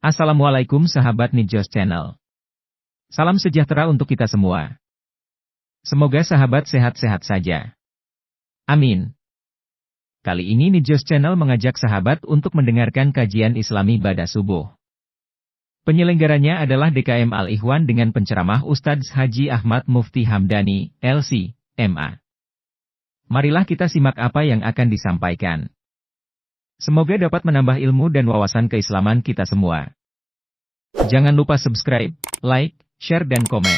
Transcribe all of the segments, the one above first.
Assalamualaikum sahabat Nijos Channel. Salam sejahtera untuk kita semua. Semoga sahabat sehat-sehat saja. Amin. Kali ini Nijos Channel mengajak sahabat untuk mendengarkan kajian Islami pada subuh. Penyelenggaranya adalah DKM Al-Ikhwan dengan penceramah Ustadz Haji Ahmad Mufti Hamdani, LC, MA. Marilah kita simak apa yang akan disampaikan. Semoga dapat menambah ilmu dan wawasan keislaman kita semua. Jangan lupa subscribe, like, share dan komen.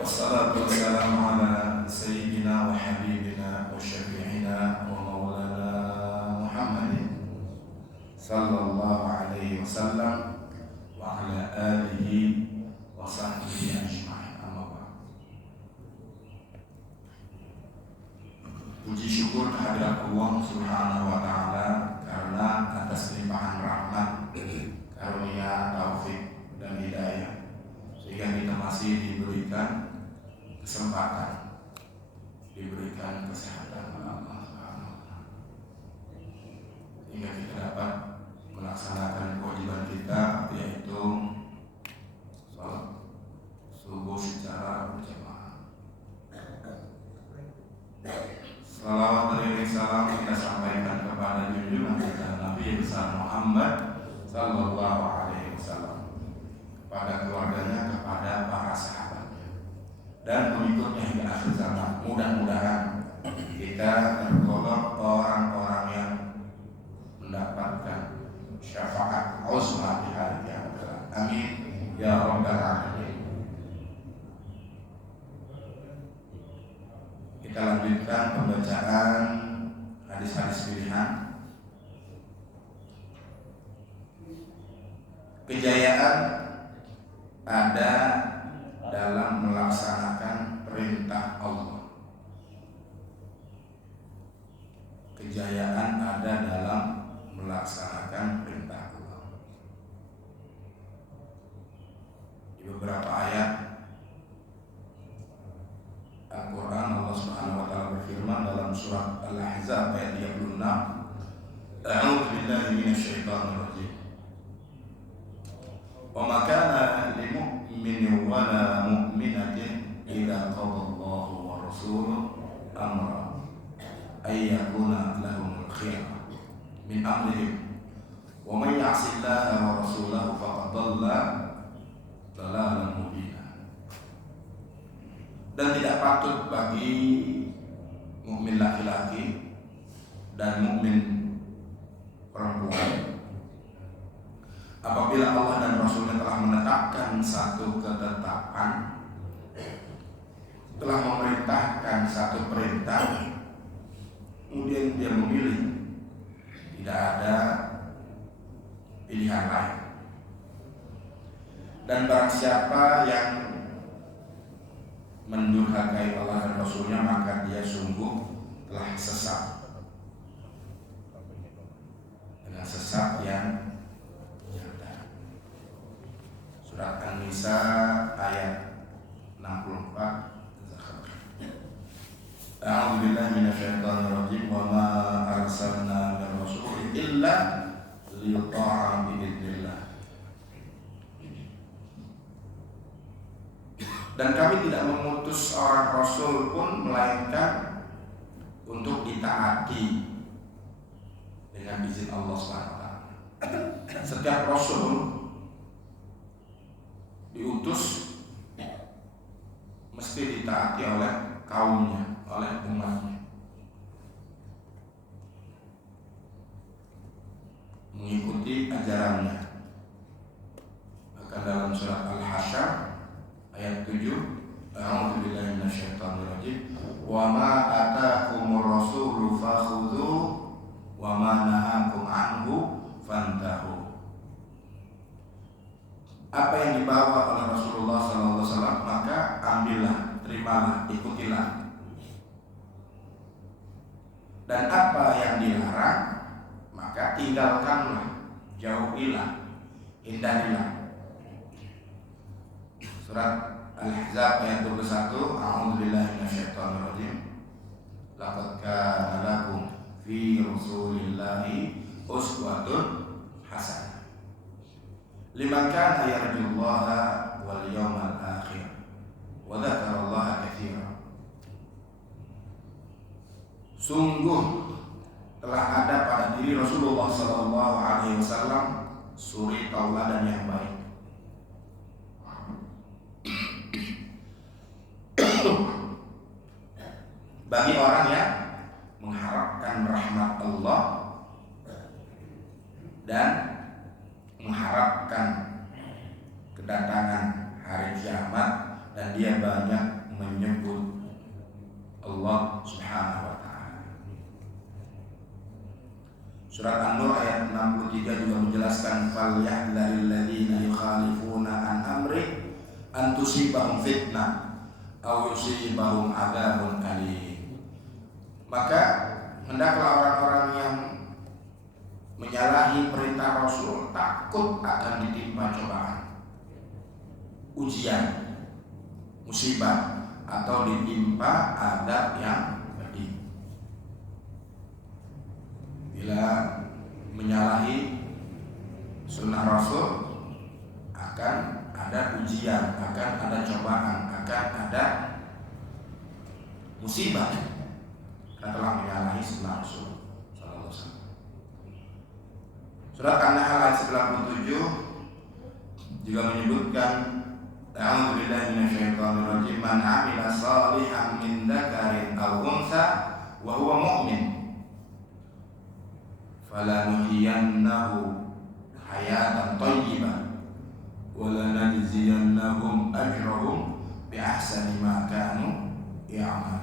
Wassalatu wassalamu ala sayyidina wa habibina wa syafi'ina wa maulana Muhammadin sallallahu alaihi wasallam wa ala alihi wa sahbihi ajma'in. Amma ba'd. Puji syukur kehadirat Allah Subhanahu wa taala karena atas limpahan rahmat, karunia, taufik dan hidayah sehingga kita masih diberikan kesempatan, diberikan kesehatan oleh Allah Subhanahu wa taala hingga kita dapat melaksanakan kewajiban kita, yaitu salat subuh secara berjamaah. Salawat dan salam kita sampaikan kepada junjungan kita Nabi besar Muhammad sallallahu alaihi wasallam, kepada keluarganya, kepada para sahabatnya, dan pengikutnya hingga akhir zaman. Mudah-mudahan kita tergolong orang-orang yang mendapatkan syafaat uzma di hari kiamat. Amin ya rabbal alamin. Kita lanjutkan pembacaan hadis-hadis pilihan. Kejayaan ada dalam melaksanakan perintah Allah. Kejayaan ada dalam melaksanakan perintah Allah. Di beberapa ayat Al-Quran, Allah Subhanahu wa taala berfirman dalam surat Al-Ahzab ayat 36, A'udzu billahi minasyaitonir rajim. Wa ma kana lil mu'minin wa la mu'minatin idza qada Allahu wa rasuluhu amra ay yakuna lahumul khiyarah min amrihim wa man ya'si Allaha wa rasulahu faqad dhalla dhalalan mubina. Dan tidak patut bagi mukmin laki-laki dan mukmin perempuan apabila Allah dan Rasulnya telah menetapkan satu ketetapan, telah memerintahkan satu perintah, kemudian dia memilih, tidak ada pilihan lain. Dan barang siapa yang mendurhakai Allah dan Rasulnya, maka dia sungguh telah sesat dengan sesat yang nyata. Surat An-Nisa ayat 64. A'udzu billahi minasyaitonir rajim. Wa ma arsalna min rasulin illa liyuta'a bi idznillah. Dan kami tidak mengutus seorang rasul pun melainkan untuk ditaati dengan izin Allah SWT. Setiap rasul diutus mesti ditaati oleh kaumnya, oleh umatnya, mengikuti ajarannya. Maka dalam surat Al-Hasyr ayat 7, A'udzu billahi minasyaitonir rajim. Wa ma ataakumur rasulu fakhudhu wa ma nahakum anhu fantahu. Apa yang dibawa oleh Rasulullah sallallahu alaihi wasallam maka ambillah, terimalah, ikutilah. Dan apa yang dilarang maka tinggalkanlah, jauhilah, hindarilah. Surat Al-Ahzab ayat 21, A'udzu billahi minasyaitonir rajim. Laqad kana lakum fi Rasulillahi sungguh telah ada pada diri Rasulullah Sallallahu Alaihi Wasallam suri tauladan yang baik. Bagi orang yang mengharapkan rahmat Allah dan mengharapkan kedatangan hari kiamat, dan dia banyak menyebut Allah Subhanahu wa taala. Surat An-Nur ayat 63 juga menjelaskan falyahdharil ladzina yukhalifuna an amri an tusibahum fitnah aw yusibahum adzabun alim. Maka hendaklah orang-orang yang menyalahi perintah Rasul takut akan ditimpa cobaan, ujian, musibah, atau ditimpa azab yang pedih. Bila menyalahi sunnah Rasul, akan ada ujian, akan ada cobaan, akan ada musibah, karena telah menyalahi sunnah Rasul sallallahu alaihi wasallam. Surat An-Nahl ayat 97 juga menyebutkan A'udzubillahi minasyaitonir rajim, man 'amila shalihan min dzakarin aw untha wa huwa mu'min falanuhyiyannahu hayatan thayyibah wa lanajziyannahum ajrahum bi ahsani ma kanu ya'malun.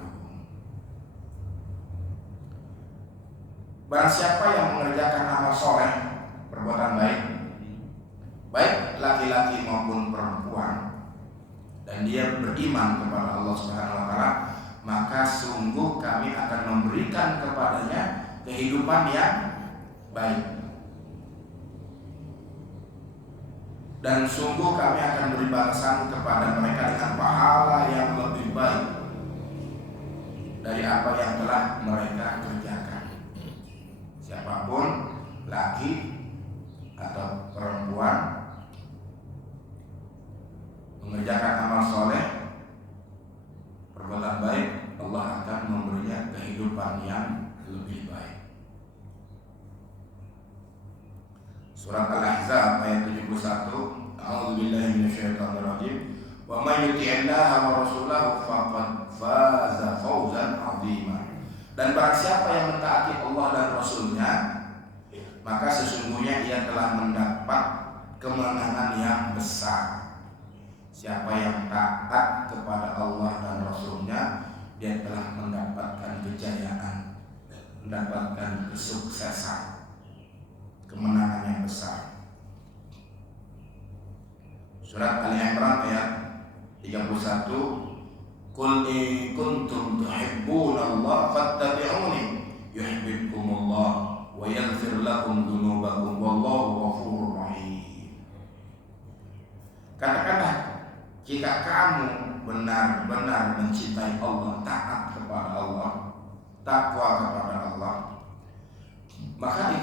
Barang siapa yang mengerjakan amal soleh, perbuatan baik, baik laki-laki maupun perempuan, dan dia beriman kepada Allah Subhanahu wa taala, maka sungguh kami akan memberikan kepadanya kehidupan yang baik. Dan sungguh kami akan beri balasan kepada mereka dengan pahala yang lebih baik dari apa yang telah mereka kerjakan. Siapapun, laki atau perempuan, mengerjakan amal soleh, perbuatan baik, Allah akan memberinya kehidupan yang lebih baik. Surat Al-Ahzab ayat 71, A'udzubillahi minasyaitonir rajim, wa may yuti'illaha wa rasulahu faqad faza fawzan 'azima. Dan barang siapa yang mentaati Allah dan Rasulnya, maka sesungguhnya ia telah mendapat kemenangan yang besar. Siapa yang taat kepada Allah dan Rasulnya, dia telah mendapatkan kejayaan, mendapatkan kesuksesan, kemenangan yang besar. Surat Al-Imran ayat 31, Qul in kuntum tuhibbunallaha fattabi'uni yuhibbukumullah wa yaghfir lakum dzunubakum wallahu ghafurur rahim. Katakanlah, jika kamu benar-benar mencintai Allah, taat kepada Allah, takwa kepada Allah, maka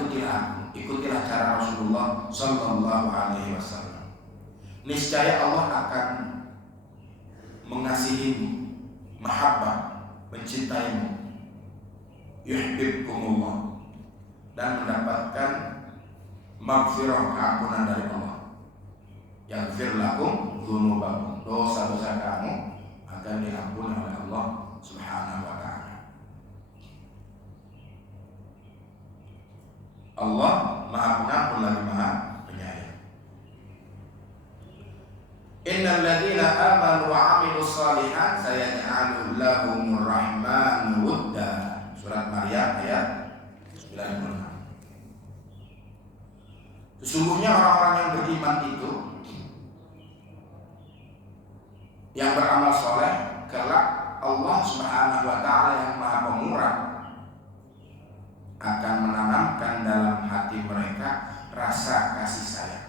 ikutilah cara Rasulullah sallallahu alaihi wasallam. Niscaya Allah akan mengasihimu, mahabbah, mencintaimu, yuhibbukumullah, dan mendapatkan maghfirah, keampunan dari Allah. Yaghfir lakum dzunubakum, dosa-dosa kamu akan diampuni oleh Allah Subhanahu wa taala. Allah Maha Pengampun lagi Maha Penyayang. Innal ladzina amanu wa 'amilus shalihat sayaj'alu lahumur rahmanu wudda. Surat Maryam ayat 96. Sesungguhnya orang-orang yang beriman itu, yang beramal soleh, kelak Allah Subhanahu wa taala yang Maha Pemurah akan menanamkan dalam hati mereka rasa kasih sayang,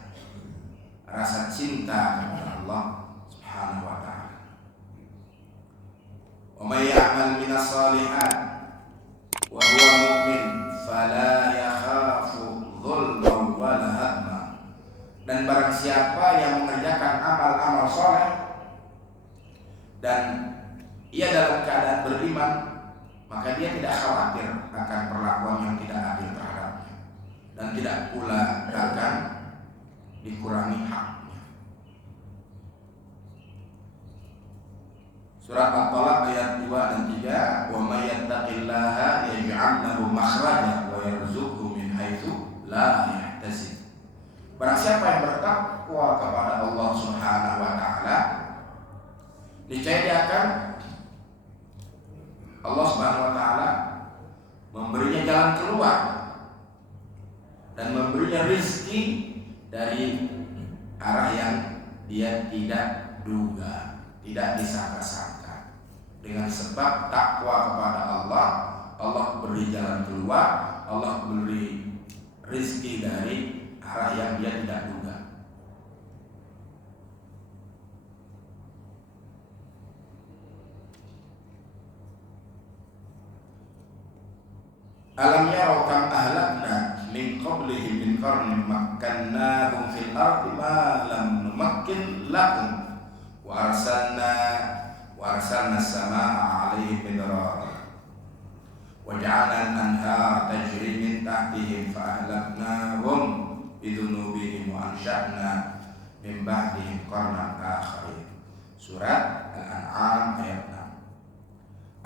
rasa cinta kepada Allah Subhanahu wa taala. Wa may ya'mal minas shalihat wa huwa mu'min fala yakhafu dhulman wala hadma. Dan barang siapa yang mengerjakan amal-amal soleh dan ia dalam keadaan beriman, maka dia tidak khawatir akan perlakuan yang tidak adil terhadapnya, dan tidak pula akan dikurangi haknya. Surat At-Talaq ayat 2 dan 3, "Wa may yattaqillaha yaj'al lahu makhraja wa yarzuqhu min haitsu la yahtasib." Barang siapa yang bertakwa kepada Allah Subhanahu wa taala, niscaya dia akan Allah Subhanahu wa taala memberinya jalan keluar dan memberinya rezeki dari arah yang dia tidak duga, tidak disangka-sangka. Dengan sebab takwa kepada Allah, Allah beri jalan keluar, Allah beri rezeki dari arah yang dia tidak duga. Alam yarau kam ahlakna min qablihim min qarnin makkannahum fil ardi ma lam numakkin lakum wa arsalna as-samaa'a 'alaihim midrara wa ja'alna al-anhara tajri min tahtihim fa ahlaknahum bidhunubihim wa ansha'na min ba'dihim qarnan akharin. Surat Al-An'am ayat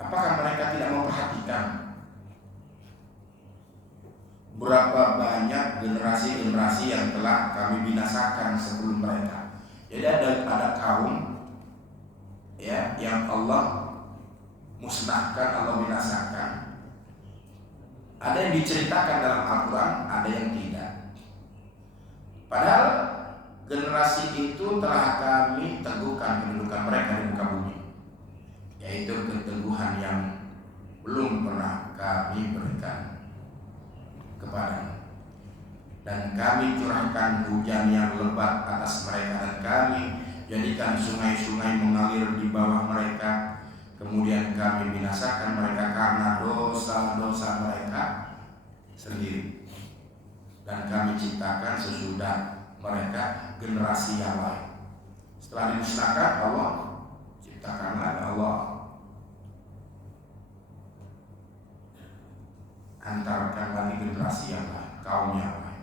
6. Apakah mereka tidak memperhatikan berapa banyak generasi-generasi yang telah kami binasakan sebelum mereka? Jadi ada kaum ya yang Allah musnahkan, Allah binasakan. Ada yang diceritakan dalam Al-Quran, ada yang tidak. Padahal generasi itu telah kami teguhkan kedudukan mereka di muka bumi, yaitu keteguhan yang belum pernah kami berikan kepada, dan kami curahkan hujan yang lebat atas mereka, dan kami jadikan sungai-sungai mengalir di bawah mereka. Kemudian kami binasakan mereka karena dosa-dosa mereka sendiri, dan kami ciptakan sesudah mereka generasi yang lain. Setelah dimusnahkan, Allah ciptakan lagi, Allah antarkan lagi generasi yang lain, kaum yang lain.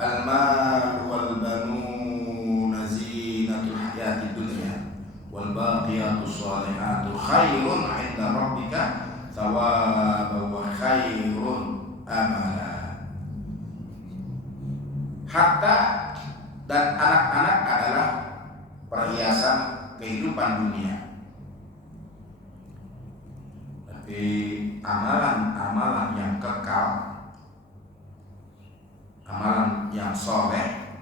Al-mal wal banuna zinatul hayatid dunya wal baqiyatus shalihatu khairun 'inda rabbika thawaban wa khairun amala. Harta dan anak-anak adalah perhiasan kehidupan dunia, tapi amalan-amalan yang kekal, amalan yang soleh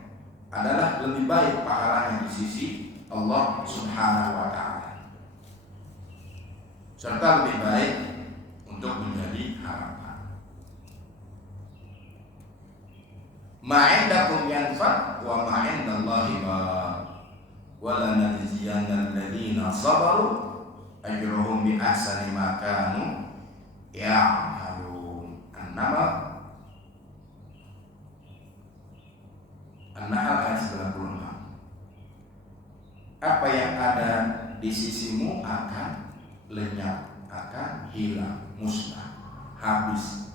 adalah lebih baik pahalanya di sisi Allah Subhanahu wa ta'ala, serta lebih baik untuk menjadi harapan. Ma'indakum yanfad wa ma'indallahi wa la najziyanna alladhina sabaru ajruhum bi ahsani ma kanu ya'malun. An-Nahl ayat 96. Apa yang ada di sisimu akan lenyap, akan hilang, musnah, habis.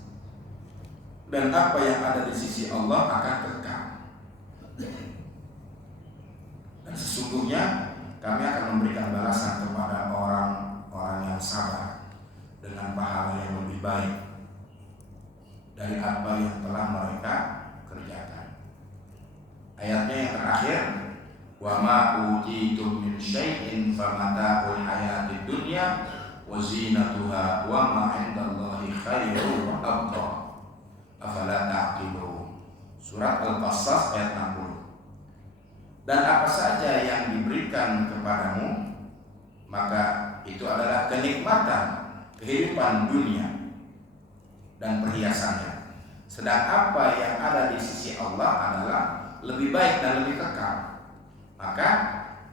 Dan apa yang ada di sisi Allah akan kekal. Dan sesungguhnya kami akan memberikan balasan kepada orang-orang yang sabar dengan pahala yang lebih baik dari apa yang telah mereka kerjakan. Ayatnya yang terakhir, wa ma utitum min syai'in famata'ul hayatid dunya wa zinatuha wa ma 'indallahi khairun wa abqa afala ta'qilun. Surat Al-Qasas ayat 60. Dan apa saja yang diberikan kepadamu, maka itu adalah kenikmatan kehidupan dunia dan perhiasannya. Sedang apa yang ada di sisi Allah adalah lebih baik dan lebih kekal. Maka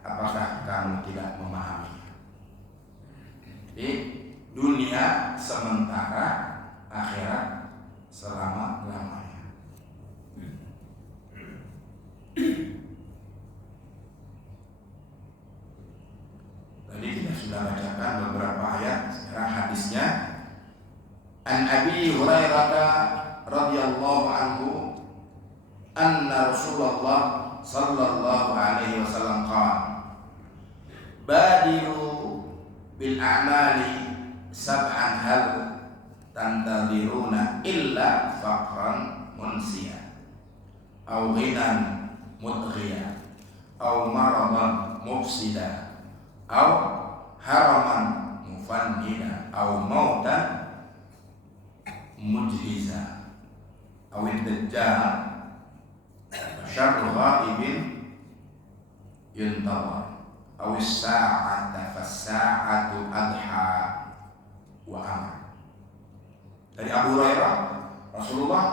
apakah kamu tidak memahami? Jadi dunia sementara, akhirat selama-lamanya. Tadi kita sudah bacakan beberapa ayat, sekarang hadisnya. An Abi Hurairah radhiyallahu anhu anna Rasulullah sallallahu alaihi wasallam qala badiru bil a'mali sab'an hal tantadiruna illa faqran munsiya aw ghinan mudghiya aw maradan mufsida aw haraman mufannida aw mautan mujhiza aw ad-dajjal syarru ghaibin yuntawar aw as-sa'ata fas-sa'atu adha wa amr. Dari Abu Hurairah, Rasulullah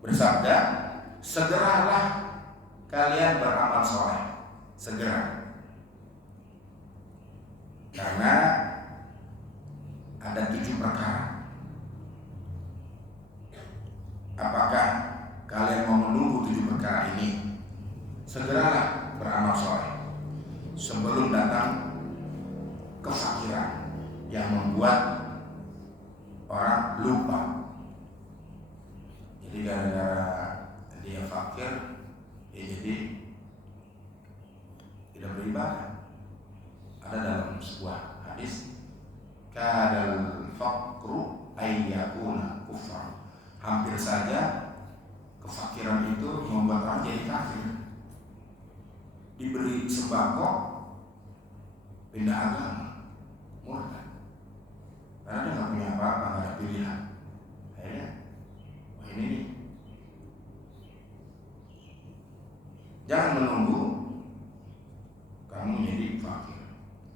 bersabda, segeralah kalian beramal soleh, segera, karena ada 7 perkara. Apakah kalian mau menunggu 7 perkara ini? Segeralah beramal soleh sebelum datang kefakiran yang membuat orang lupa. Jadi gara-gara dia fakir, ya jadi tidak beribadah. Ada dalam sebuah hadis, kadal faqru ayyakuna kufra. Hampir saja kefakiran itu membuat orang jadi kafir. Diberi sembako, pindah agama, murtad. Karena dia nggak punya apa-apa, nggak ada pilihan. Akhirnya, wah ini nih. Jangan menunggu kamu menjadi fakir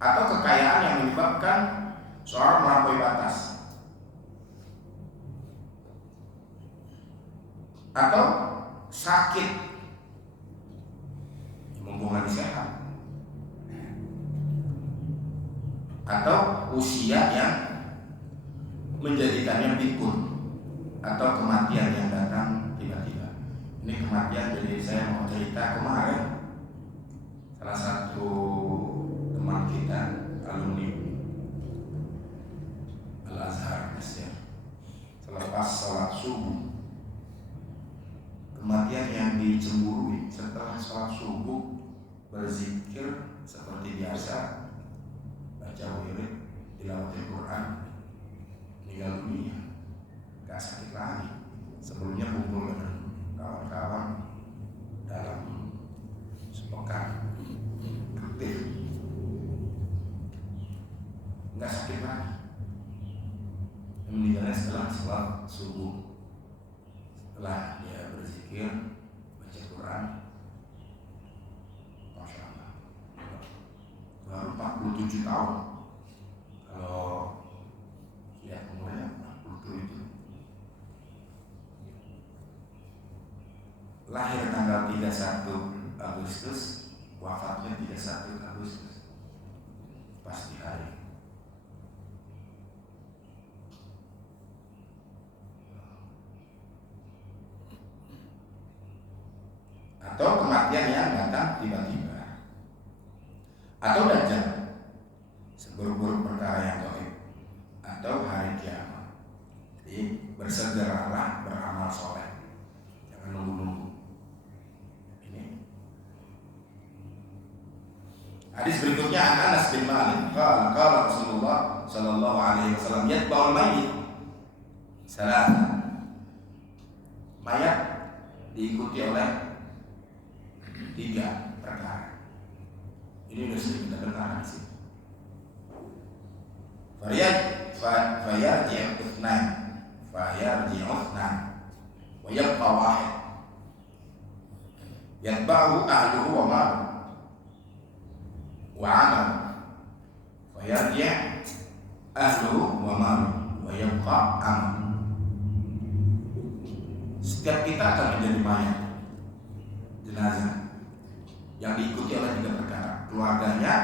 atau kekayaan yang menyebabkan seorang melampaui batas, atau sakit mumpung lagi sehat, atau usia yang menjadikannya pikun, atau kematian yang datang tiba-tiba. Ini kematian, jadi saya mau cerita kemarin salah satu teman kita, alumni Al-Azhar Mesir, selepas sholat subuh, kematian yang dicemburui. Setelah sholat subuh berzikir seperti biasa, baca wirid, tilawah Quran, meninggal dunia, gak sakit lagi. Sebelumnya kumpul dengan kawan-kawan dalam sepekan aktif, gak sakit lagi. Meninggalnya setelah sholat subuh, setelah dia berzikir, baca Quran. Masya Allah, baru 47 tahun. Kalau lihat umurnya 47, lahir tanggal 31 Agustus, wafatnya 31 Agustus, pas di hari. Atau kematian yang datang tiba-tiba, atau dajjal, seburuk-buruk perkara yang gaib, atau hari kiamat. Jadi bersegeralah beramal soleh, jangan nunggu-nunggu. Ini hadis berikutnya, Anas bin Malik qala Rasulullah sallallahu alaihi wasallam yatba'ul mayyit salat. Mayat diikuti oleh 3 perkara. Ini sudah sering kita dengar di sini. Fayarji'u itsnan, wa yabqa wahid. Yatba'u ahluhu wa maluhu wa 'amaluhu. Fayarji' ahluhu wa maluhu wa yabqa 'amaluhu. Setiap kita akan menjadi mayat, jenazah, yang diikuti oleh 3 perkara: keluarganya,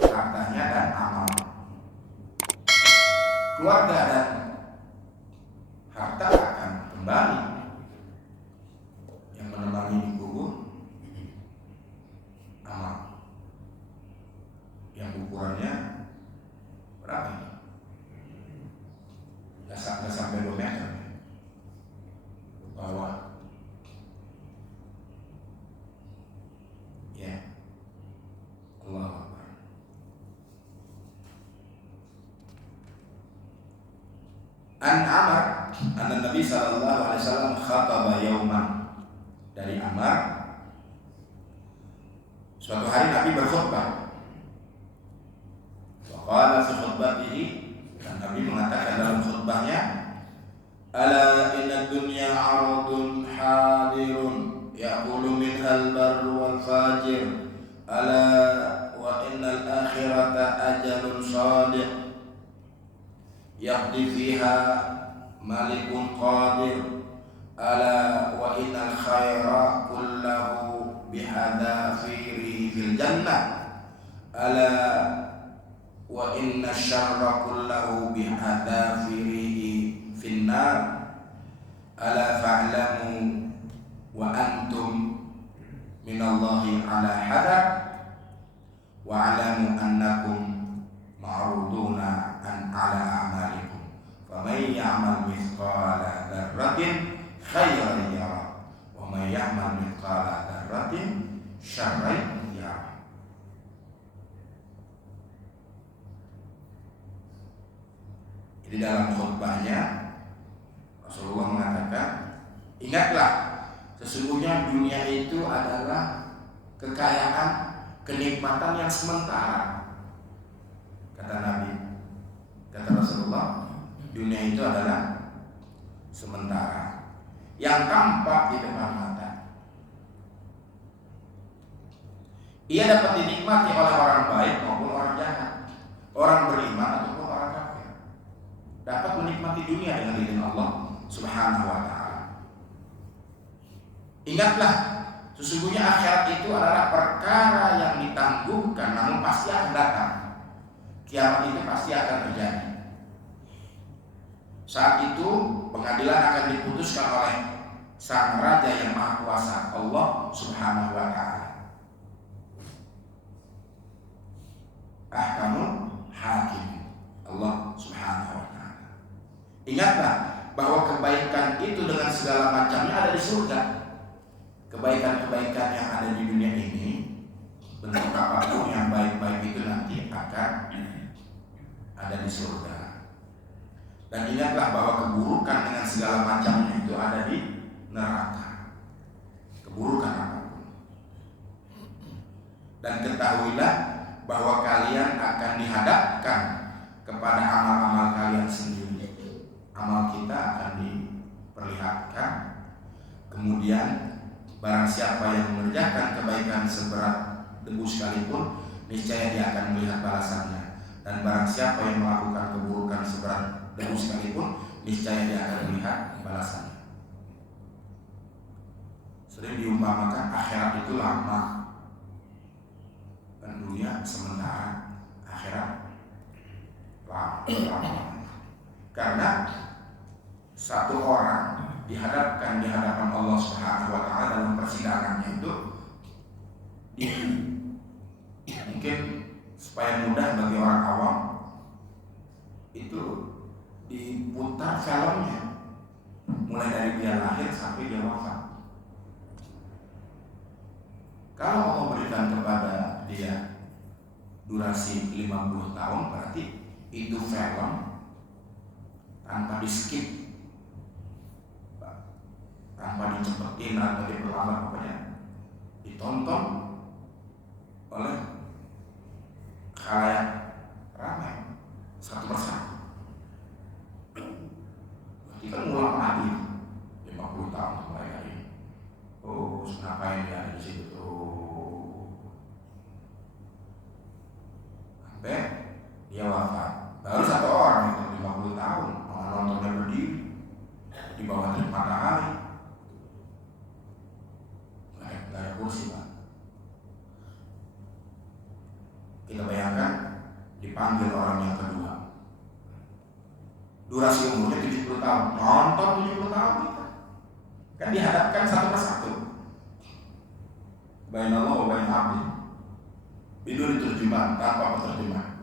hartanya, dan amal. Keluarga dan harta akan kembali. Yang menemani di kubur, amal. Yang ukurannya berapa ini? Nggak sampai 2 meter bawah. Ya, Allah Akbar. An Amr, anna Nabi sallallahu alaihi wasallam khataba yauman. Dari Amr, suatu hari Nabi berkhutbah. Waqala fi khutbatihi, dan Nabi mengatakan dalam khutbahnya, ala inna dunya 'aradun hadirun yaqulu minhal barru wal fajir, ala wa innal akhirata ajalun sadiq yaqdi fiha malikun qadir, ala wa innal khaira kullahu bihadafirihi fil jannah, ala wa inna syarra kullahu bihadafirihi fin nar, ala fa'lamu wa antum minallahi ala hadar wa alamu annakum ma'ruduna an ala a'malikum faman ya'mal mithqala dzarratin khairan yara wa man ya'mal mithqala dzarratin syarran yara. Di dalam khutbahnya Rasulullah mengatakan, ingatlah sesungguhnya dunia itu adalah kekayaan, kenikmatan yang sementara. Kata Nabi, kata Rasulullah, dunia itu adalah sementara, yang tampak di depan mata. Ia dapat dinikmati oleh orang baik maupun orang jahat, orang beriman ataupun orang kafir. Dapat menikmati dunia dengan izin Allah Subhanahu wa ta'ala. Ingatlah, sesungguhnya akhirat itu adalah perkara yang ditangguhkan, namun pasti akan datang. Kiamat itu pasti akan terjadi. Saat itu pengadilan akan diputuskan oleh Sang Raja yang Maha Kuasa, Allah Subhanahu wa ta'ala. Ahkamul hakim, Allah Subhanahu wa ta'ala. Ingatlah bahwa kebaikan itu dengan segala macamnya ada di surga. Kebaikan-kebaikan yang ada di dunia ini, bentuk apapun yang baik-baik itu nanti akan ada di surga. Dan ingatlah bahwa keburukan dengan segala macamnya itu ada di neraka. Keburukan apapun. Dan ketahuilah bahwa kalian akan dihadapkan kepada amal-amal kalian sendiri. Amal kita akan diperlihatkan. Kemudian barang siapa yang mengerjakan kebaikan seberat debu sekalipun, niscaya dia akan melihat balasannya. Dan barang siapa yang melakukan keburukan seberat debu sekalipun, niscaya dia akan melihat balasannya. Sering diumpamakan akhirat itu lama, dan dunia sementara. Akhirat lama. Karena satu orang dihadapkan di hadapan Allah Subhanahu wa ta'ala dalam persidangannya itu, mungkin supaya mudah bagi orang awam, itu diputar filmnya mulai dari dia lahir sampai dia wafat. Kalau Allah berikan kepada dia durasi 50 tahun, berarti itu film tanpa di skip, tanpa dicepetin atau diperlambat, pokoknya ditonton oleh khalayak ramai satu persatu. Berarti kan ngulang lagi 50 tahun mulai dari ngapain dia ada di situ sampai dia wafat. Baru satu orang itu 50 tahun nontonnya berdiri di bawah terik matahari, nggak ada kursi, Pak. Kita bayangkan dipanggil orang yang kedua, durasi umurnya 70 tahun, nonton 70 tahun kita kan dihadapkan satu persatu. Bainallah wa bain abdi. Bidun terjemah tanpa penerjemah.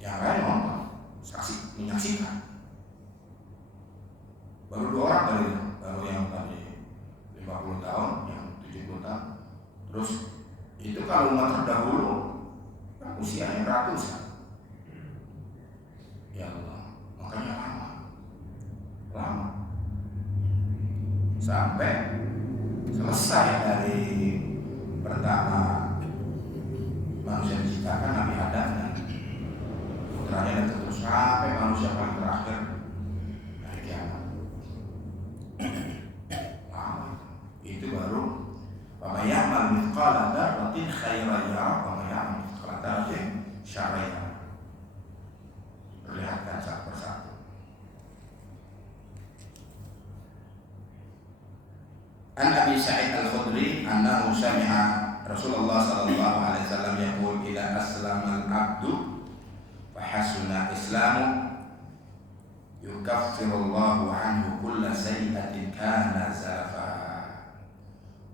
Yang lain nonton, saksi menyaksikan. Baru 2 orang tadi, baru yang tadi 50 tahun, yang 70 tahun. Terus itu kalau umat terdahulu kan usianya ratusan. Ya Allah, makanya lama. Sampai selesai dari pertama manusia diciptakan Nabi Adam dan putranya, dan terus sampai manusia paling terakhir dari kiamat. Lama. Itu baru pamayamal mithqala dzarratin khairan yara, pamayamal mithqala dzarratin syarran yara. Perlihatkan satu persatu. An Abi Sa'id Al-Khudri annahu sami'a Rasulullah sallallahu alaihi wasallam yaqul idza aslama al-'abdu fa hasuna islamu yukaffirullahu anhu kulla sayyi'atin kana zalafa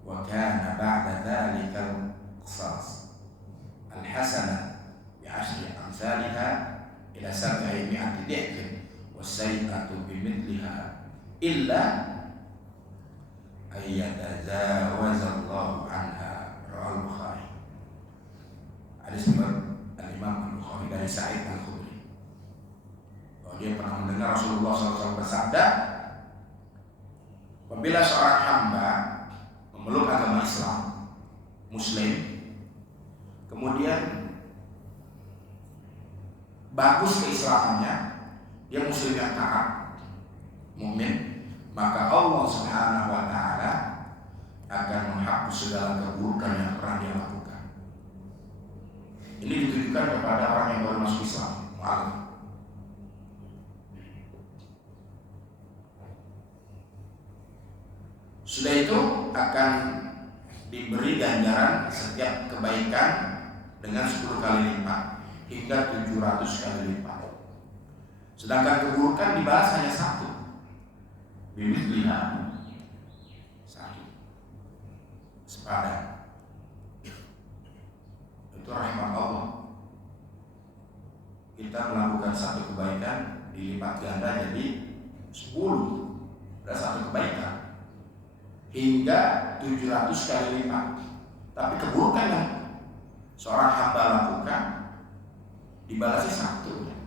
wa kana ba'da dhalika al-qisas al-hasanah bi'ashri amsalha ila 700 dhifin was-sayyi'atu bimithliha illa ayyatazawazallahu anha. Rawal Bukhari. Hadis riwayat Al-Imam Al-Bukhari dari Sa'id Al-Khudri. Bahwa dia pernah mendengar Rasulullah SAW bersabda, apabila seorang hamba memeluk agama Islam, Muslim, kemudian bagus keislamannya, dia Muslim yang taat, mukmin, maka Allah Subhanahu wa ta'ala akan menghapus segala keburukan yang pernah dia lakukan. Ini ditujukan kepada orang yang baru masuk Islam. Sudah itu akan diberi ganjaran setiap kebaikan dengan 10 kali lipat hingga 700 kali lipat. Sedangkan keburukan dibalas hanya 1. Bimithliha, 1. Sepadan. Itu rahmat Allah. Kita melakukan 1 kebaikan dilipat ganda jadi 10. Ada 1 kebaikan hingga 700 kali lipat. Tapi keburukan yang seorang hamba lakukan dibalasi 1.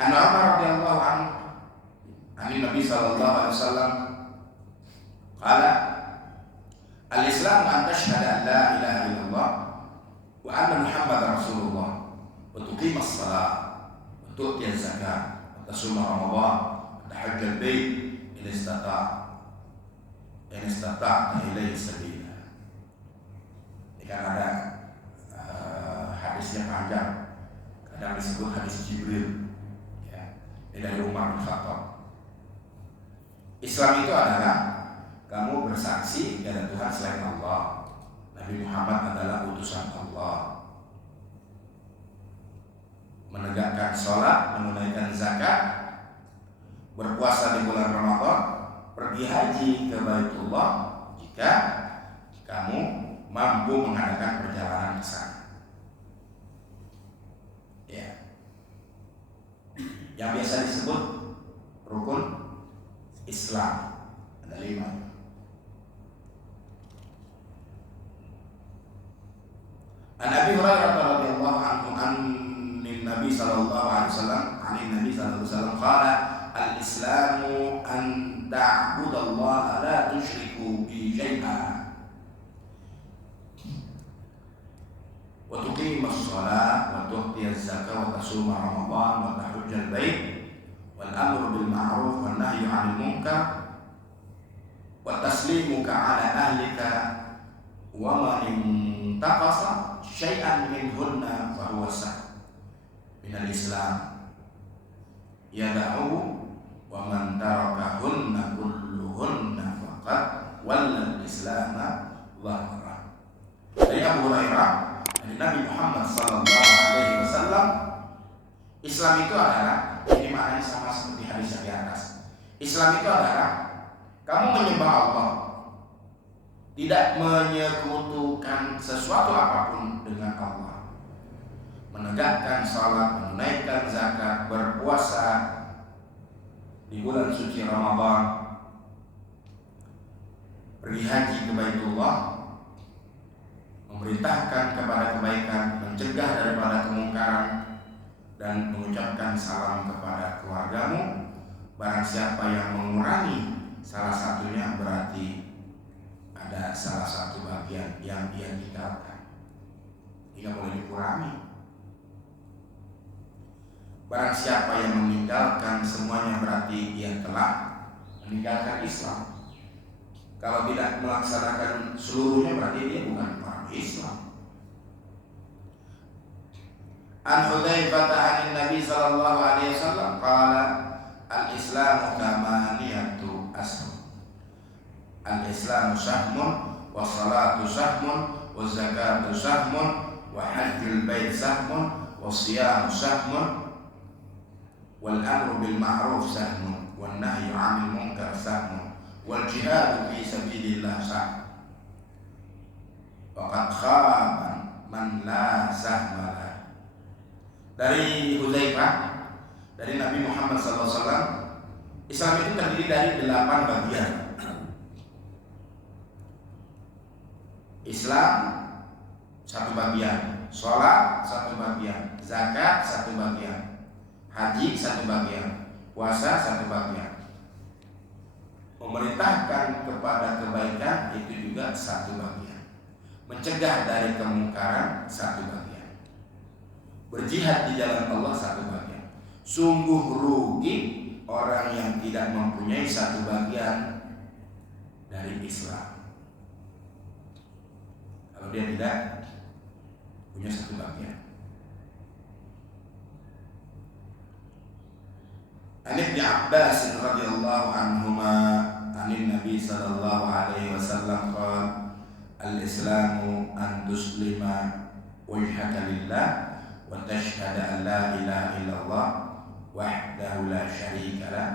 An Umar radhiyallahu anhu ani Nabi sallallahu alaihi wasallam qala al-Islam an tashhada an la ilaha illallah wa anna Muhammadar Rasulullah wa tuqima as-salat wa tu'ti az-zakat wa tasuma Ramadan wa tahajja al-bait in istata'ta ilayhi sabila. Ini kan ada hadisnya panjang, kadang disebut hadis Jibril. Ini dari Umar bin Khattab. Islam itu adalah kamu bersaksi tidak ada Tuhan selain Allah, Nabi Muhammad adalah utusan Allah, menegakkan sholat, menunaikan zakat, berpuasa di bulan Ramadan, pergi haji ke Baitullah jika kamu mampu mengadakan perjalanan ke sana. Yang biasa disebut rukun Islam, ada 5. An Abi Hurairah radhiyallahu anhu an Nabi sallallahu alaihi wasallam qala al-islamu an ta'budallaha la tusyriku bihi syai'an wa tuqimas shalah wa tu'ti az-zakah wa tasuma Ramadan wa tahujjal bait wal amru bil ma'ruf wan nahyu 'anil munkar wa taslimuka 'ala ahlika wa man intaqasa syai'an minhunna fa huwa sah min al-islam yada'u wa man tarakahunna kulluhunna faqad walla al-islam dhahra. Dari Abu Hurairah dari Nabi Muhammad sallallahu alaihi wasallam, Islam itu adalah, ini maknanya sama seperti hadis yang di atas. Islam itu adalah kamu menyembah Allah, tidak menyekutukan sesuatu apapun dengan Allah, menegakkan salat, menunaikan zakat, berpuasa di bulan suci Ramadan, pergi haji ke Baitullah, memerintahkan kepada kebaikan, mencegah daripada kemungkaran, dan mengucapkan salam kepada keluargamu. Barang siapa yang mengurangi salah satunya, berarti ada salah satu bagian yang dia tinggalkan, tidak boleh dikurangi. Barang siapa yang meninggalkan semuanya, berarti dia telah meninggalkan Islam. Kalau tidak melaksanakan seluruhnya, berarti dia bukan orang Islam. An Hudzaifah an Nabi sallallahu alaihi wasallam qala al-Islamu thamaniyatu ashum. Al-Islamu sahmun, wa salatu sahmun, wa zakatu sahmun, wa hajjul bait sahmun, wa siyamu sahmun, wal amru bil ma'ruf sahmun, wan nahyu 'anil munkar sahmun, wal jihadu fi sabilillah sahmun. Faqad khaba man la sahma lahu. Dari Hudzaifah, dari Nabi Muhammad SAW, Islam itu terdiri dari 8 bagian. Islam 1 bagian, sholat 1 bagian, zakat 1 bagian, haji 1 bagian, puasa 1 bagian, memerintahkan kepada kebaikan itu juga 1 bagian, mencegah dari kemungkaran 1 bagian, berjihad di jalan Allah 1 bagian. Sungguh rugi orang yang tidak mempunyai 1 bagian dari Islam. Kalau dia tidak punya 1 bagian. An Ibnu Abbas radhiyallahu anhuma anin Nabi sallallahu alaihi wasallam qala al-Islamu an tuslima wajhaka lillah wa tashhada an la ilaha illallah wahdahu la syarika lah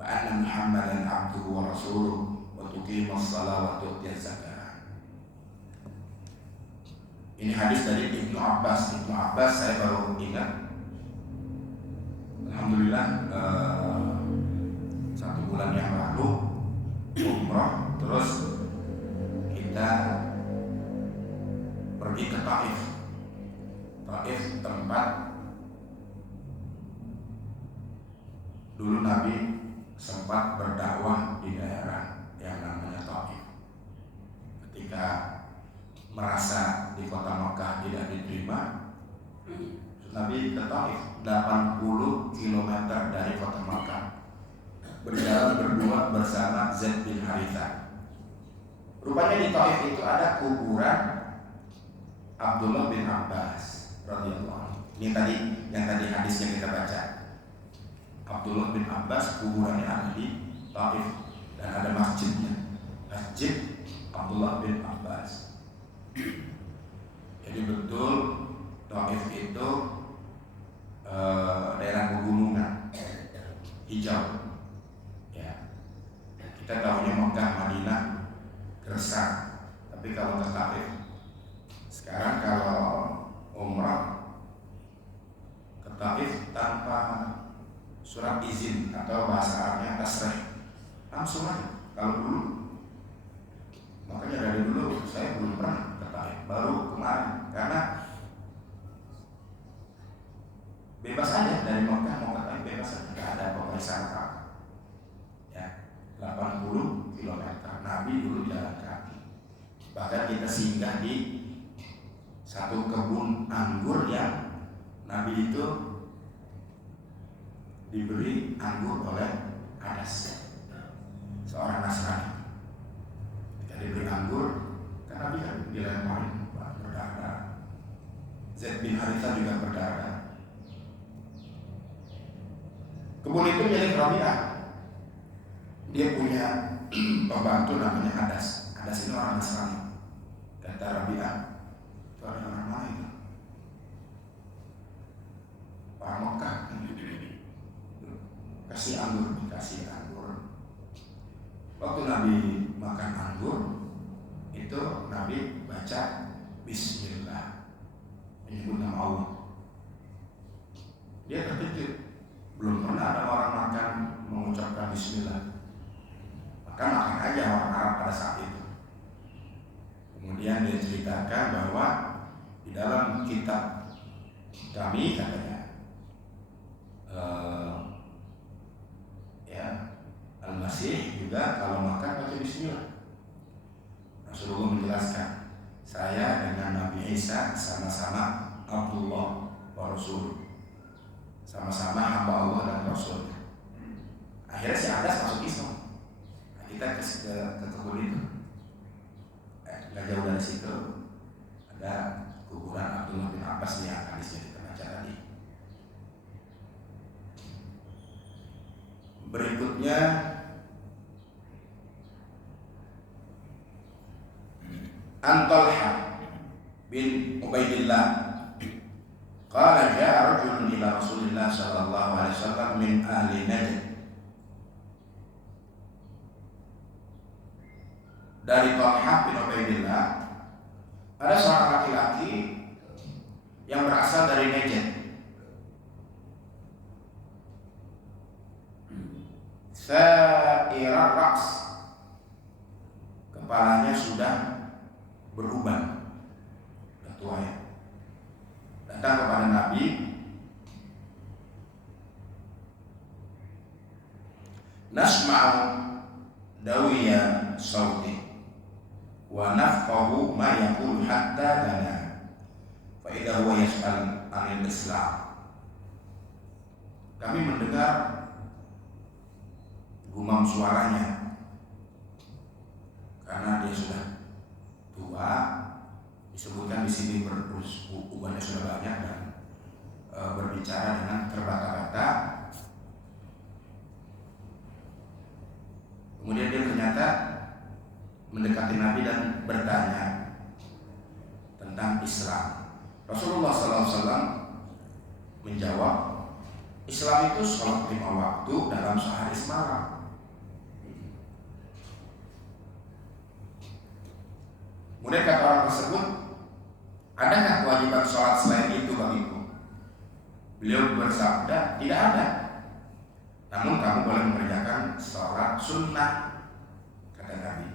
wa anna Muhammadan abduhu wa rasuluh wa tuqimus shalah wa tu'tiyaz zakah. Ini hadis dari Ibnu Abbas. Ibnu Abbas saya baru ingat, alhamdulillah 1 bulan yang lalu umrah, terus kita pergi ke Taif. Taif tempat dulu Nabi sempat berdakwah di daerah yang namanya Taif. Ketika merasa di kota Makkah tidak diterima, Nabi ke Taif, 80 km dari kota Makkah, berjalan berdua bersama Zaid bin Harithah. Rupanya di Taif itu ada kuburan Abdullah bin Abbas radhiyallahu anhu. Ini tadi yang tadi hadisnya kita baca. Abdullah bin Abbas kuburannya ada di Taif dan ada masjidnya, Masjid Abdullah bin Abbas. Jadi betul Taif itu daerah pegunungan, hijau. Ya, kita tahunya Mekah, Madinah, gersang. Tapi kalau ke Taif, sekarang kalau umrah ke Taif tanpa surat izin atau bahasa Arabnya tasrih, langsung aja. Kalau dulu, makanya dari dulu saya belum pernah ke Taif, baru kemarin, karena bebas aja dari Mekah mau ke Taif, bebas aja, nggak ada pemeriksaan apa. Ya, 80 km. Nabi dulu jalan kaki. Bahkan kita singgah di satu kebun anggur yang Nabi itu diberi anggur oleh Anas, seorang Nasrani. Ketika diberi anggur, kan Nabi kan dilemparin berdarah. Zaid bin Harithah juga berdarah. Kebun itu milik Rabi'ah. Dia punya pembantu namanya Adas. Adas ini orang Nasrani. Kata Rabi'ah, itu ada orang lain, orang Mekah, kasih anggur, dikasih anggur. Waktu Nabi makan anggur, Nabi baca Bismillah, menyebut nama Allah. Dia terkejut, belum pernah ada orang makan mengucapkan Bismillah. Maka makan aja orang Arab pada saat itu. Kemudian dia ceritakan bahwa di dalam kitab kami katanya, Al-Masih juga kalau makan baca Bismillah. Rasulullah menjelaskan, saya dengan Nabi Isa sama-sama Abdullah wa Rasul, sama-sama hamba Allah dan Rasul. Akhirnya si Adas masuk Islam. Nah, kita ke kebun itu, nggak jauh dari situ ada kuburan Abdullah bin Abbas yang hadisnya kita baca tadi. Berikutnya Talha bin Ubaidillah qala ja'a rajulun ila Rasulillah sallallahu alaihi wasallam min ahli Najd. Dari Talha bin Ubaidillah ada seorang laki-laki yang berasal dari Najd. Sa'ira ras, kepalanya sudah beruban, sudah tua ya. Datang kepada Nabi, nasma'u dawiya sauti wa nafqahu ma yaqulu hatta dana fa idza huwa yas'al 'anil Islam. Kami mendengar gumam suaranya karena dia sudah tua, disebutkan di sini ubannya sudah banyak dan berbicara dengan terbata-bata. Kemudian dia ternyata mendekati Nabi dan bertanya tentang Islam. Rasulullah SAW menjawab, Islam itu sholat 5 waktu dalam sehari semalam. Kemudian kata orang tersebut, adakah kewajiban sholat selain itu bagiku? Beliau bersabda, tidak ada. Namun kamu boleh mengerjakan sholat sunnah, kata Nabi.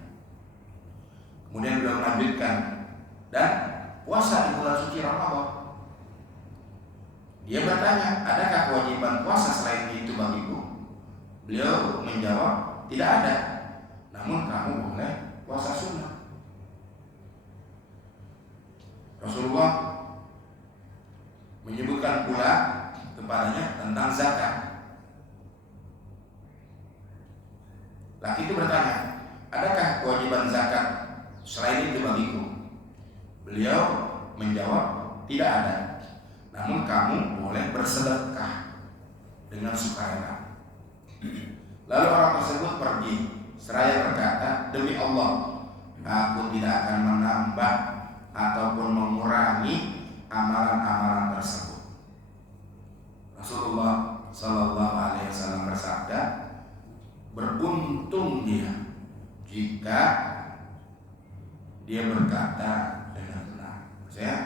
Kemudian beliau melanjutkan, dan puasa di bulan suci Ramadan. Dia bertanya, adakah kewajiban puasa selain itu bagiku? Beliau menjawab, tidak ada. Namun kamu boleh puasa sunnah. Rasulullah menyebutkan pula kepadanya tentang zakat. Laki itu bertanya, adakah kewajiban zakat selain itu bagiku? Beliau menjawab, tidak ada. Namun kamu boleh bersedekah dengan sukarela. Lalu orang tersebut pergi seraya berkata, demi Allah, aku tidak akan menambah ataupun mengurangi amalan-amalan tersebut. Rasulullah Sallallahu Alaihi Wasallam bersabda, beruntung dia jika dia berkata dengan benar. Maksudnya,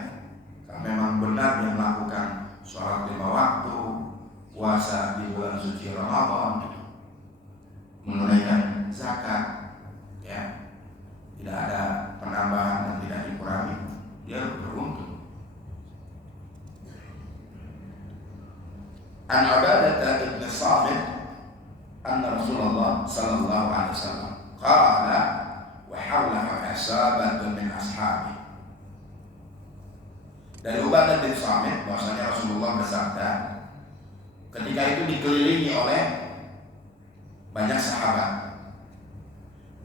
kalau memang benar dia melakukan sholat 5 waktu, puasa di bulan suci Ramadan, menunaikan zakat, ya, tidak ada penambahan dan tidak dikurangi, dia beruntung. An Ubadah bin Samit anna Rasulullah sallallahu alaihi wasallam qala wa hawlahu asabatun min ashabi. Dari Ubadah bin Samit bahwasanya Rasulullah bersabda, ketika itu dikelilingi oleh banyak sahabat,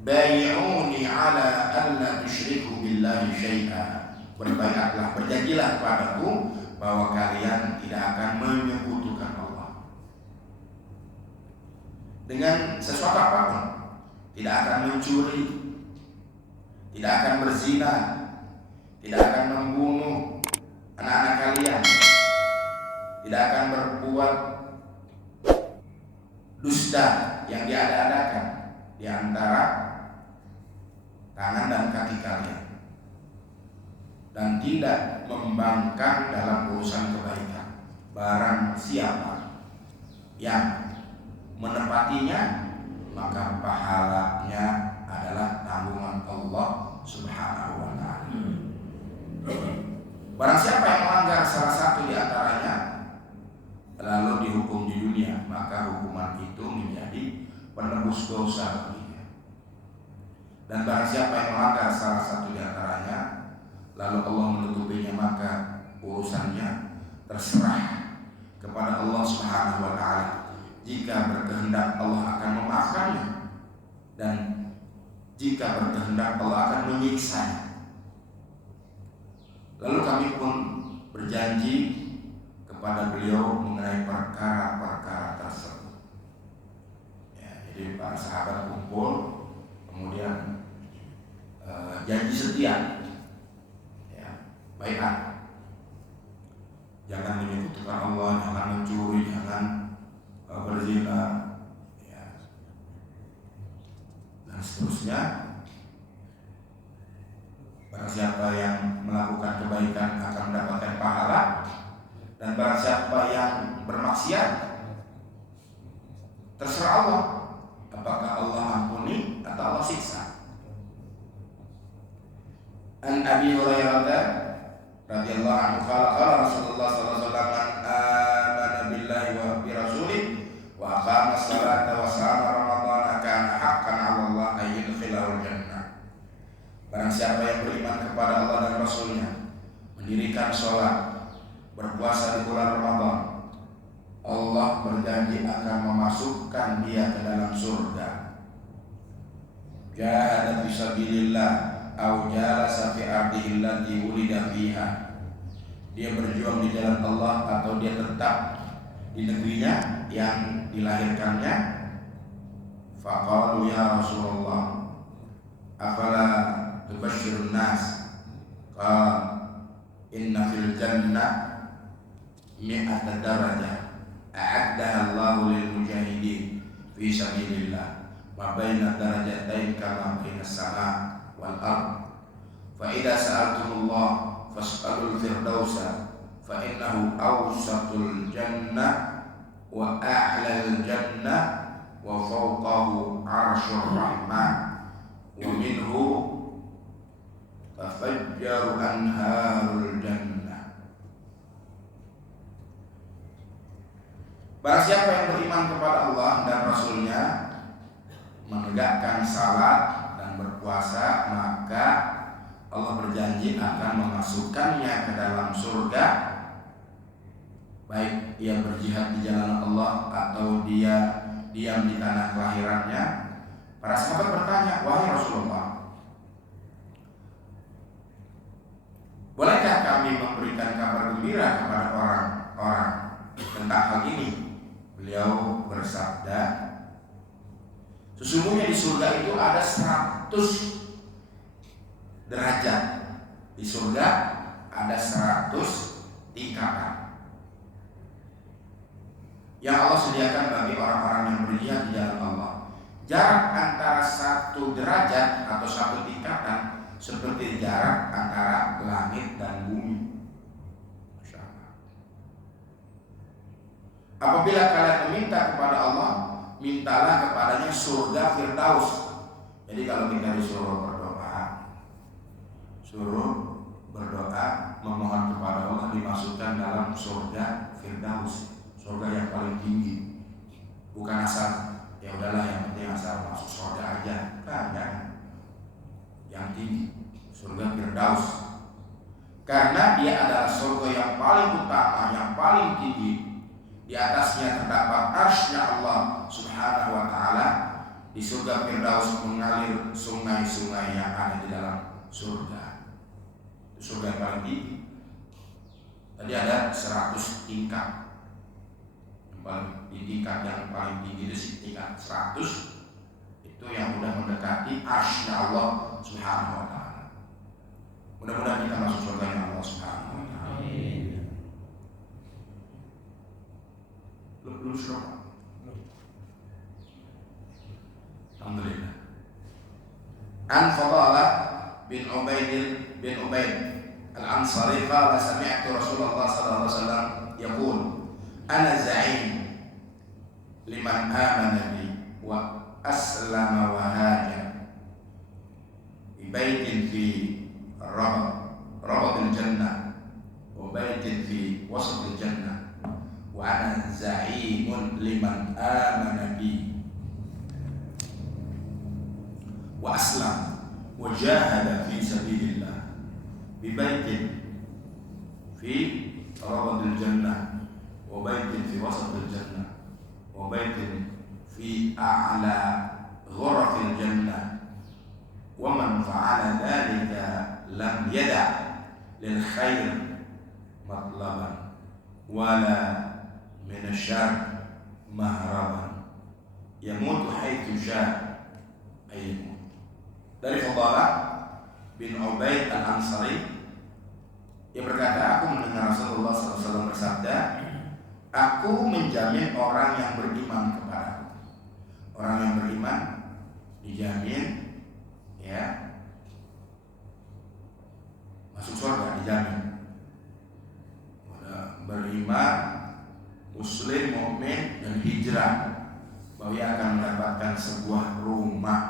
bai'uni ala alla tusyriku billahi syai'a, berbaiatlah, berjanjilah kepadaku bahwa kalian tidak akan menyekutukan Allah dengan sesuatu apapun, tidak akan mencuri, tidak akan berzina, tidak akan membunuh anak-anak kalian, tidak akan berbuat dusta yang diada-adakan di antara tangan dan kaki kalian. dan tidak membangkang dalam urusan kebaikan. Barang siapa yang menepatinya, maka pahalanya adalah tanggungan Allah Subhanahu wa ta'ala. Barang siapa yang melanggar salah satu di antaranya lalu dihukum di dunia, maka hukuman itu menjadi penebus dosa baginya. Dan barang siapa yang melanggar salah satu di antaranya lalu Allah menutupinya, maka urusannya terserah kepada Allah Subhanahu wa ta'ala. Jika berkehendak Allah akan memaafkannya, dan jika berkehendak Allah akan menyiksanya. Lalu kami pun berjanji kepada beliau mengenai perkara-perkara tersebut. Ya, jadi para sahabat kumpul, kemudian janji setia, ya, baiat. Jangan menyekutukan Allah, jangan mencuri, jangan berzina, ya, dan seterusnya. Barang siapa yang melakukan kebaikan akan mendapatkan pahala, dan barang siapa yang bermaksiat terserah Allah, apakah Allah ampuni atau Allah siksa. An Abi Hurairah radhiyallahu anhu qala Rasulullah sallallahu alaihi wasallam amana billahi wa bi rasulih wa aqama as-salata wa shama ramadhana kana haqqan 'ala Allah an yudkhilahu al-jannah. Barang siapa yang beriman kepada Allah dan Rasulnya, mendirikan sholat, berpuasa di bulan Ramadan, Allah berjanji akan memasukkan dia ke dalam surga. Jahada fi sabilillah aw jalasa fi ardihi allati wulida fiha. Dia berjuang di jalan Allah atau dia tetap di negerinya yang dilahirkannya. Faqalu ya Rasulullah, afala tubashshirun nas? Qala inna fil jannah mi'ata darajah a'addaha Allahu lil mujahidin fi sabilillah ma baina darajatain kama baina as-sama' wal ard. Fa idza sa'altumullah fas'alul firdausa fa innahu awsatul jannah wa a'lal jannah wa fawqahu 'arsyur rahman wa minhu tafajjaru anharul jannah. Barang siapa yang beriman kepada Allah dan Rasulnya, menegakkan salat dan berpuasa, maka Allah berjanji akan memasukkannya ke dalam surga, baik ia berjihad di jalan Allah atau dia diam di tanah kelahirannya. Para sahabat bertanya, wahai Rasulullah, bolehkah kami memberikan kabar gembira kepada orang-orang tentang hal ini? Beliau bersabda, sesungguhnya di surga itu ada 100 derajat. Di surga ada 100 tingkatan yang Allah sediakan bagi orang-orang yang berjihad di jalan Allah. Jarak antara 1 derajat atau 1 tingkatan seperti jarak antara langit dan bumi. Masya Allah. Apabila kalian meminta kepada Allah, mintalah kepadanya surga Firdaus. Jadi kalau kita disuruh berdoa memohon kepada Allah dimasukkan dalam surga Firdaus, surga yang paling tinggi. Bukan asal ya udahlah yang penting asal masuk surga aja, kan? Yang tinggi, surga Firdaus, karena dia adalah surga yang paling utama, yang paling tinggi. Di atasnya terdapat arsy-Nya Allah Subhanahu wa ta'ala. Di surga Firdaus mengalir sungai-sungai yang ada di dalam surga. Itu surga yang paling tinggi. Tadi ada 100 tingkat. Di tingkat yang paling tinggi itu tingkat 100, itu yang sudah mendekati arsy-Nya Allah Subhanahu wa ta'ala. Mudah-mudahan kita masuk surganya Allah Subhanahu wa ta'ala. Lulus doa. Alhamdulillah. An Fadalah bin Ubaid Al-Ansari qala sami'tu Rasulullah sallallahu alaihi wasallam yaqul ana za'im liman amana bi wa aslama wa hajar bi baitin fi rabatil jannah wa baitin fi wasatil jannah wa ana za'imun liman amana bi wa aslam wa jahada fi sabilillah bi baitin fi rabatil jannah wa baitin fi wasatil jannah wa baitin fi a'la ghurafil jannah wa man fa'ala dhalika lam yada' lil khair matlaban wala min asyarr mahraban yamutu haitsu syaa ayyamut. Dari Fudalah bin Ubaid al-Ansari, yang berkata, aku mendengar Rasulullah SAW bersabda, aku menjamin orang yang beriman kepadaku. Orang yang beriman dijamin, ya, masuk surga, dijamin. Beriman, muslim, mukmin, dan hijrah, bahwa ia akan mendapatkan sebuah rumah.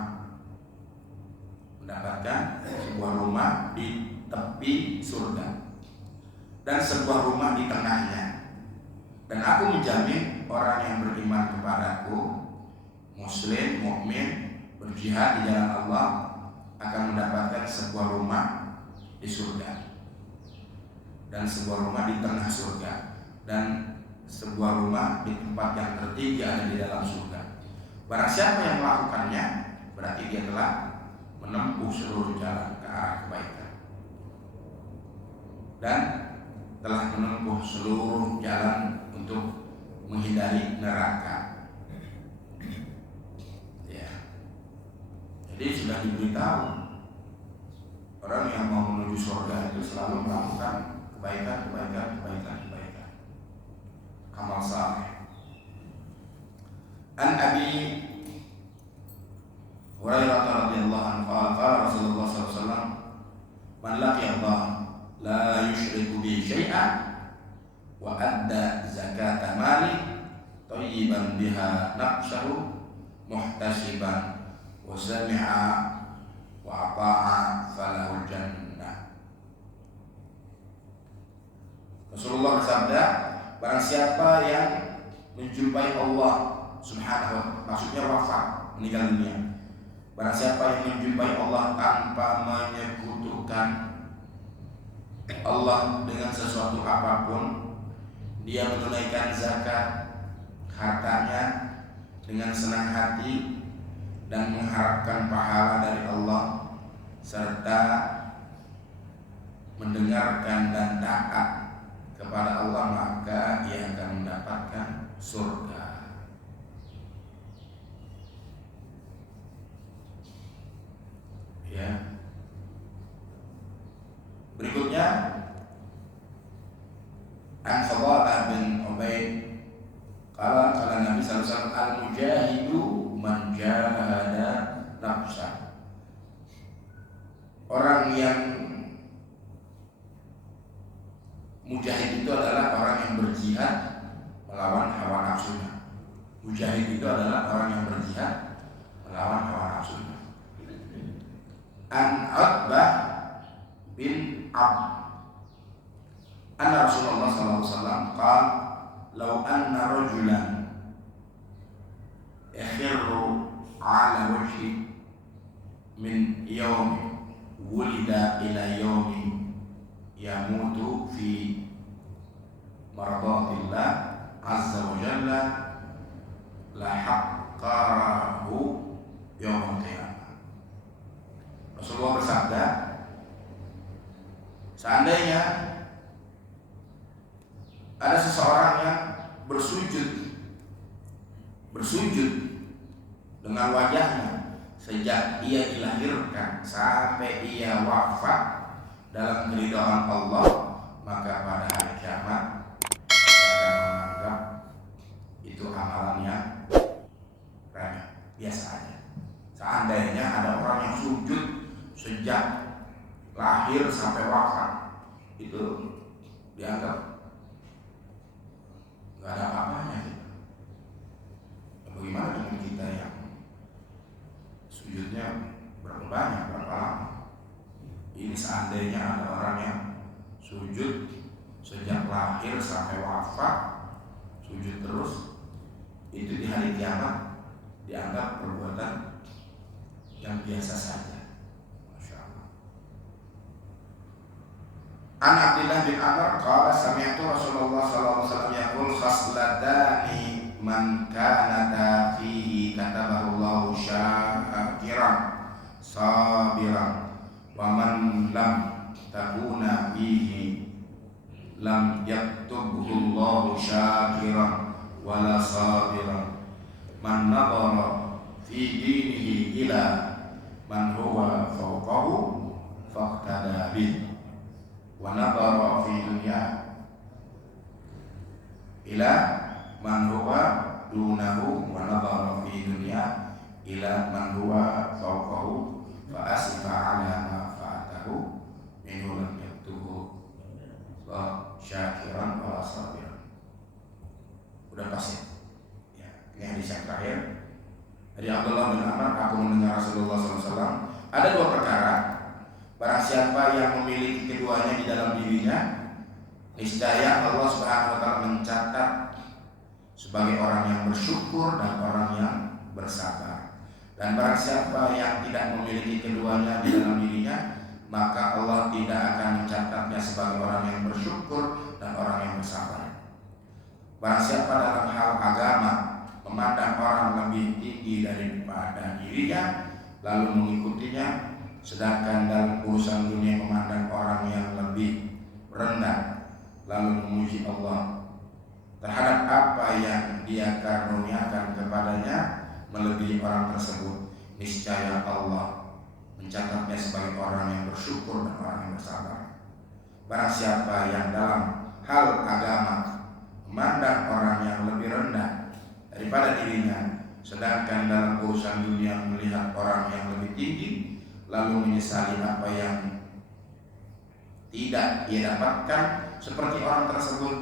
Mendapatkan sebuah rumah di tepi surga dan sebuah rumah di tengahnya. Dan aku menjamin orang yang beriman kepadaku, muslim, mukmin, berjihad di jalan Allah, akan mendapatkan sebuah rumah di surga dan sebuah rumah di tengah surga dan sebuah rumah di tempat yang tertinggi ada di dalam surga. Barang siapa yang melakukannya, berarti dia telah menempuh seluruh jalan ke arah kebaikan dan telah menempuh seluruh jalan untuk menghindari neraka. Ya. Jadi sudah diberitahu orang yang mau menuju surga itu selalu melakukan kebaikan. Amal saleh. An Abi Hurairah radhiyallahu anhu qala Rasulullah sallallahu alaihi wasallam man laqiya Allah la yusyriku bi syai'an wa adda zakata mali thayyiban biha nafsahu muhtasiban wa sami'a wa ata'a falahul jannah. Rasulullah bersabda, barang siapa yang menjumpai Allah subhanahu wa ta'ala, maksudnya wafat, meninggal dunia. Barang siapa yang menjumpai Allah tanpa menyekutukan Allah dengan sesuatu apapun, dia menunaikan zakat hartanya dengan senang hati dan mengharapkan pahala dari Allah, serta mendengarkan dan taat kepada Allah, maka ia akan mendapatkan surga. Ya. Berikutnya An Fudalah bin Ubaid qala Nabi sallallahu alaihi wasallam al-mujahidu man jahada nafsa. Orang yang mujahid itu adalah orang yang berjihad melawan hawa nafsunya. Mujahid itu adalah orang yang berjihad melawan hawa nafsunya. An Utbah bin Abd anna Rasulullah sallallahu alaihi wasallam qala law anna rajulan yakhirru ala wajhi min yawmi wulida ila yawmi yamutu fi maradatillah azza wa jalla la haqqarahu yawm qiyamah. Rasulullah bersabda, seandainya ada seseorang yang bersujud dengan wajahnya sejak ia dilahirkan sampai ia wafat dalam keridhaan Allah, maka pada hari kiamat dia akan menganggap itu amalannya remeh, biasa aja. Seandainya ada orang yang sujud sejak lahir sampai wafat itu dianggap nggak ada apa-apanya gitu. Bagaimana dengan kita yang sujudnya berapa banyak, berapa lama? Ini seandainya ada orang yang sujud sejak lahir sampai wafat, sujud terus, itu di hari kiamat dianggap perbuatan yang biasa saja. Masya Allah. An Abdillah bin Amr qala sami'tu Rasulullah sallallahu alaihi wasallam yaqul khaslatani man kana fihi kataballahu syakiran sabiran wa man lam takuna fihi lam yaktubullahu syakiran wala sabiran man nadara fi dinihi ila man huwa fawqahu faqtada bih wa nadara fi dunya ila man huwa dunahu wa nadara fi dunya ila man huwa fawqahu fa asifa ala ma fa'atahu minhu lam yaktubu wa syakiran wa sabiran. Udah pasti ya. Ini hadis yang terakhir dari Abdullah bin Amr, aku mendengar Rasulullah SAW, ada dua perkara, barang siapa yang memiliki keduanya di dalam dirinya, niscaya Allah Subhanahu wa taala mencatat sebagai orang yang bersyukur dan orang yang bersabar. Dan barang siapa yang tidak memiliki keduanya di dalam dirinya, maka Allah tidak akan mencatatnya sebagai orang yang bersyukur dan orang yang bersabar. Barang siapa dalam hal agama memandang orang lebih tinggi daripada dirinya lalu mengikutinya, sedangkan dalam urusan dunia memandang orang yang lebih rendah lalu memuji Allah terhadap apa yang dia karuniakan kepadanya melebihi orang tersebut, niscaya Allah mencatatnya sebagai orang yang bersyukur dan orang yang bersabar. Barang siapa yang dalam hal agama memandang orang yang lebih rendah daripada dirinya, sedangkan dalam urusan dunia melihat orang yang lebih tinggi lalu menyesali apa yang tidak ia dapatkan seperti orang tersebut,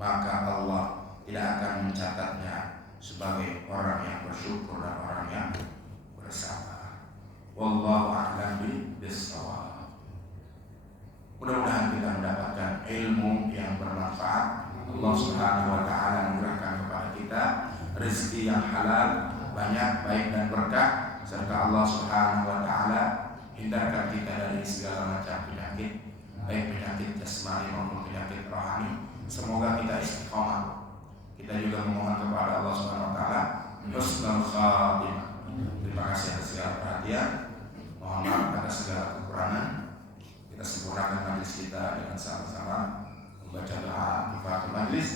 maka Allah tidak akan mencatatnya sebagai orang yang bersyukur dan orang yang bersabar. Wallahu a'lam bishawab. Mudah-mudahan kita mendapatkan ilmu yang bermanfaat. Allah Subhanahu wa taala mengurahkan kepada kita rezeki yang halal, banyak, baik dan berkah, serta Allah Subhanahu wa taala hindarkan kita dari segala macam penyakit, baik penyakit jasmani maupun penyakit rohani. Semoga kita istiqomah. Kita juga memohon kepada Allah Subhanahu wa taala husnul khatimah. Terima kasih atas segala perhatian. Mohon maaf atas segala kekurangan. Kita sempurnakan majlis kita dengan sama-sama membaca doa kifaratul majlis.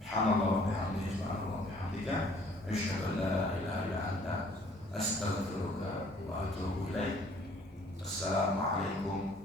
Subhanallah wa bihamdihi, subhanallah wa bihamdika, asyhadu an la ilaha illa anta, astaghfiruka wa atubu ilaik. Assalamualaikum